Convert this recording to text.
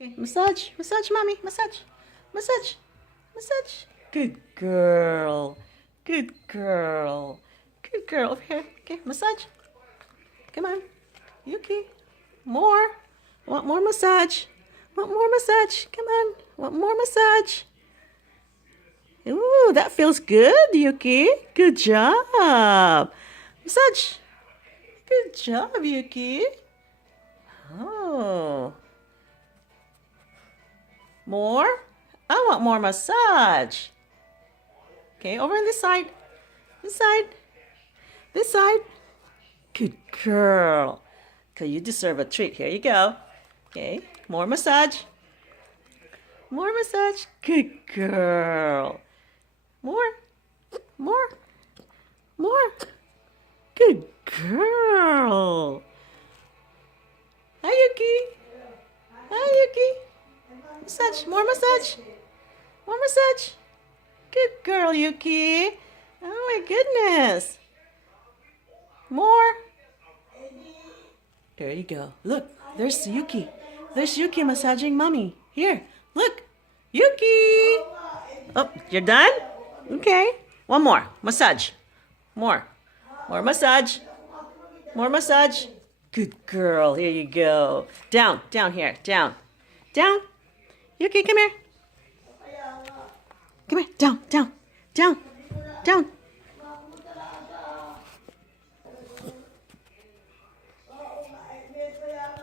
Okay, massage, massage, mommy, massage, massage, massage. Good girl, good girl, good girl. Over here. Okay, massage. Come on, Yuki. More. Want more massage? Want more massage? Come on. Want more massage? Ooh, that feels good, Yuki. Good job. Massage. Good job, Yuki. Oh. More? I want more massage. Okay, over on this side. This side. This side. Good girl. Okay, you deserve a treat. Here you go. Okay, more massage. More massage. Good girl. More. More. More. Good girl. Hi, Yuki. Hi, Yuki. Massage. More massage. More massage. Good girl, Yuki. Oh my goodness. More. There you go. Look, there's Yuki. There's Yuki massaging mommy. Here, look. Yuki. Oh, you're done? Okay. One more. Massage. More. More massage. More massage. Good girl. Here you go. Down. Down here. Down. Down. Yuki, come here. Come here. Down. Down. Down. Down.